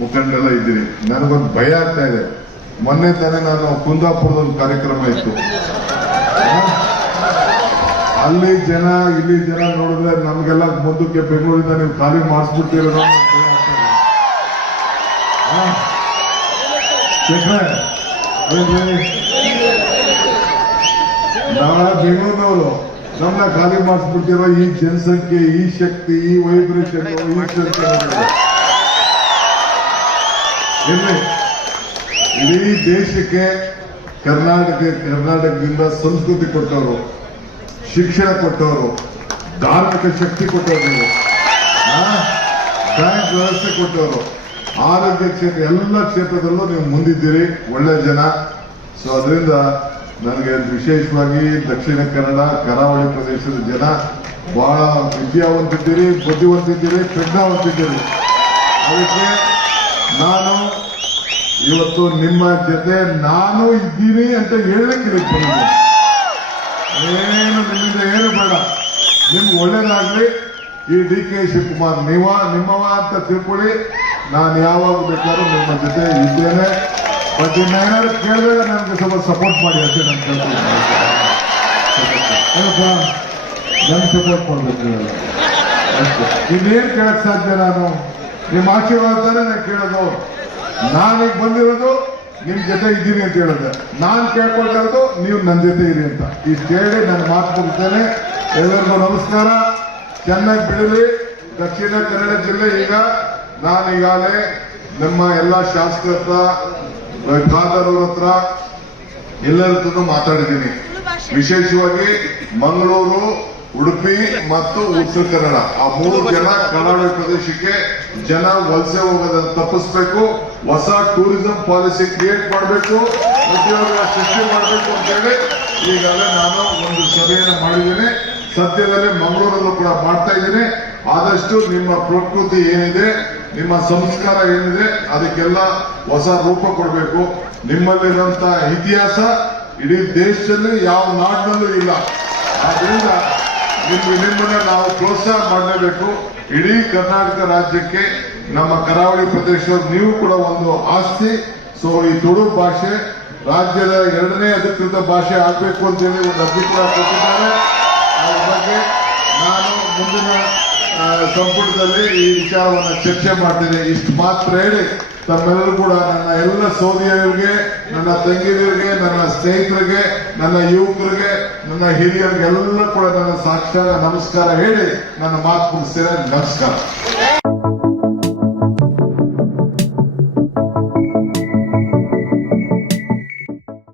ಮುಖಂಡರೆಲ್ಲ ಇದ್ದೀರಿ. ನನಗೊಂದು ಭಯ ಆಗ್ತಾ ಇದೆ. ಮೊನ್ನೆ ತಾನೇ ನಾನು ಕುಂದಾಪುರದ ಒಂದು ಕಾರ್ಯಕ್ರಮ ಇತ್ತು. ಅಲ್ಲಿ ಜನ, ಇಲ್ಲಿ ಜನ ನೋಡಿದ್ರೆ ನಮಗೆಲ್ಲ ಮುಂದಕ್ಕೆ ಬೆಂಗಳೂರಿಂದ ನೀವು ಖಾಲಿ ಮಾಡಿಸ್ಬಿಡ್ತೀರೋ ನಾಳೆ ಬೆಂಗಳೂರಿನವರು. ನಮ್ಮನ್ನ ಖಾಲಿ ಮಾಡಿಸ್ಬಿಟ್ಟಿರೋ ಈ ಜನಸಂಖ್ಯೆ, ಈ ಶಕ್ತಿ, ಈ ವೈಬ್ರೇಷನ್, ಈ ಶಕ್ತಿ ಇಲ್ಲಿ ಇಡೀ ದೇಶಕ್ಕೆ ಕರ್ನಾಟಕ, ಕರ್ನಾಟಕದಿಂದ ಸಂಸ್ಕೃತಿ ಕೊಟ್ಟವರು, ಶಿಕ್ಷಣ ಕೊಟ್ಟವರು, ಧಾರ್ಮಿಕ ಶಕ್ತಿ ಕೊಟ್ಟವರು? ಬ್ಯಾಂಕ್ ವ್ಯವಸ್ಥೆ ಕೊಟ್ಟವರು. ಆರೋಗ್ಯ ಕ್ಷೇತ್ರ, ಎಲ್ಲ ಕ್ಷೇತ್ರದಲ್ಲೂ ನೀವು ಮುಂದಿದ್ದೀರಿ. ಒಳ್ಳೆ ಜನ. ಸೊ ಅದರಿಂದ ನನಗೆ ವಿಶೇಷವಾಗಿ ದಕ್ಷಿಣ ಕನ್ನಡ, ಕರಾವಳಿ ಪ್ರದೇಶದ ಜನ ಬಹಳ ವಿದ್ಯಾವಂತಿದ್ದೀರಿ, ಬುದ್ಧಿವಂತಿದ್ದೀರಿ ಪ್ರಜ್ಞಾವಂತಿದ್ದೀರಿ ಅದಕ್ಕೆ ನಾನು ಇವತ್ತು ನಿಮ್ಮ ಜೊತೆ ನಾನು ಇದ್ದೀನಿ ಅಂತ ಹೇಳಲಿಕ್ಕೆ ಏನು ನಿಮ್ಮಿಂದ ಏನು ಬೇಡ. ನಿಮ್ಗೆ ಒಳ್ಳೇದಾಗ್ಲಿ. ಈ ಡಿ ಕೆ ಶಿವಕುಮಾರ್ ನೀವ, ನಿಮ್ಮವ ಅಂತ ತಿಳ್ಕೊಳ್ಳಿ. ನಾನು ಯಾವಾಗ ಬೇಕಾದ್ರೂ ನಿಮ್ಮ ಜೊತೆ ಇದ್ದೇನೆ. ಬಟ್ ಇನ್ನೇನಾದ್ರು ಕೇಳಿದಾಗ ನನಗೆ ಸ್ವಲ್ಪ ಸಪೋರ್ಟ್ ಮಾಡಿ ಅಂತ ನಾನು ಕೇಳ್ತೀನಿ. ಸಪೋರ್ಟ್ ಮಾಡ್ಬೇಕು ಇನ್ನೇನ್ ಕೇಳಕ್ ಸಾಧ್ಯ ನಾನು? ನಿಮ್ಮ ಆಶೀರ್ವಾದ ತಾನೇ ನಾನು ಕೇಳೋದು. ನಾನೀಗ ಬಂದಿರೋದು, ನಿಮ್ ಜೊತೆ ಇದ್ದೀನಿ ಅಂತ ಹೇಳೋದು. ನಾನ್ ಕೇಳ್ಕೊಳ್ತಿರೋದು ನೀವು ನನ್ನ ಜೊತೆ ಇರಿ ಅಂತ. ಇದು ಕೇಳಿ ನನ್ನ ಮಾತು ಮುಗಿಸ್ತೇನೆ. ಎಲ್ಲರಿಗೂ ನಮಸ್ಕಾರ. ಚೆನ್ನಾಗಿ ಬಿಡಲಿ ದಕ್ಷಿಣ ಕನ್ನಡ ಜಿಲ್ಲೆ ಈಗ, ನಾನು ಈಗಾಗಲೇ ನಮ್ಮ ಎಲ್ಲ ಶಾಸಕರ ಹತ್ರ ಖಾದರವ್ರ ಹತ್ರ ಎಲ್ಲರ ಮಾತಾಡಿದ್ದೀನಿ. ವಿಶೇಷವಾಗಿ ಮಂಗಳೂರು ಉಡುಪಿ ಮತ್ತು ಉತ್ತರ ಕನ್ನಡ. ಆ ಮೂರು ಜನ ಕರಾವಳಿ ಪ್ರದೇಶಕ್ಕೆ ಜನ ವಲಸೆ ಹೋಗೋದನ್ನು ತಪ್ಪಿಸ್ಬೇಕು. ಹೊಸ ಟೂರಿಸಂ ಪಾಲಿಸಿ ಕ್ರಿಯೇಟ್ ಮಾಡಬೇಕು. ಉದ್ಯೋಗ ಸೃಷ್ಟಿ ಮಾಡಬೇಕು ಅಂತ ಹೇಳಿ ಈಗಾಗಲೇ ನಾನು ಒಂದು ಸಭೆಯನ್ನು ಮಾಡಿದ್ದೀನಿ. ಸದ್ಯದಲ್ಲೇ ಮಂಗಳೂರಲ್ಲೂ ಕೂಡ ಮಾಡ್ತಾ ಇದ್ದೀನಿ. ಆದಷ್ಟು ನಿಮ್ಮ ಪ್ರಕೃತಿ ಏನಿದೆ ನಿಮ್ಮ ಸಂಸ್ಕಾರ ಏನಿದೆ ಅದಕ್ಕೆಲ್ಲ ಹೊಸ ರೂಪ ಕೊಡಬೇಕು. ನಿಮ್ಮಲ್ಲಿರುವಂತಹ ಇತಿಹಾಸ ಇಡೀ ದೇಶದಲ್ಲಿ ಯಾವ ನಾಡಿನಲ್ಲೂ ಇಲ್ಲ. ಆದ್ರಿಂದ ನಿಮ್ಮನ್ನ ನಾವು ಪ್ರೋತ್ಸಾಹ ಮಾಡಲೇಬೇಕು. ಇಡೀ ಕರ್ನಾಟಕ ರಾಜ್ಯಕ್ಕೆ ನಮ್ಮ ಕರಾವಳಿ ಪ್ರದೇಶದ ನೀವು ಕೂಡ ಒಂದು ಆಸ್ತಿ. ಸೊ ಈ ತುಳು ಭಾಷೆ ರಾಜ್ಯದ ಎರಡನೇ ಅಧಿಕೃತ ಭಾಷೆ ಆಗ್ಬೇಕು ಅಂತೇಳಿ ಒಂದು ಅರ್ಜಿ ಕೂಡ ಕೊಟ್ಟಿದ್ದಾರೆ. ಅದ್ರ ಬಗ್ಗೆ ನಾನು ಮುಂದಿನ ಸಂಪುಟದಲ್ಲಿ ಈ ವಿಚಾರವನ್ನು ಚರ್ಚೆ ಮಾಡ್ತೇನೆ. ಇಷ್ಟು ಮಾತ್ರ ಹೇಳಿ. ತಮ್ಮೆಲ್ಲರೂ ಕೂಡ ನನ್ನ ಎಲ್ಲ ಸೋದರಿಯರಿಗೆ, ನನ್ನ ತಂಗಿಯರಿಗೆ, ನನ್ನ ಸ್ನೇಹಿತರಿಗೆ, ನನ್ನ ಯುವಕರಿಗೆ, ನನ್ನ ಹಿರಿಯರಿಗೆಲ್ಲ ಕೂಡ ನನ್ನ ಸಾಕ್ಷಾರ ನಮಸ್ಕಾರ ಹೇಳಿ ನನ್ನ ಮಾತು ಮುಗಿಸ್ತೀರ ನಮಸ್ಕಾರ.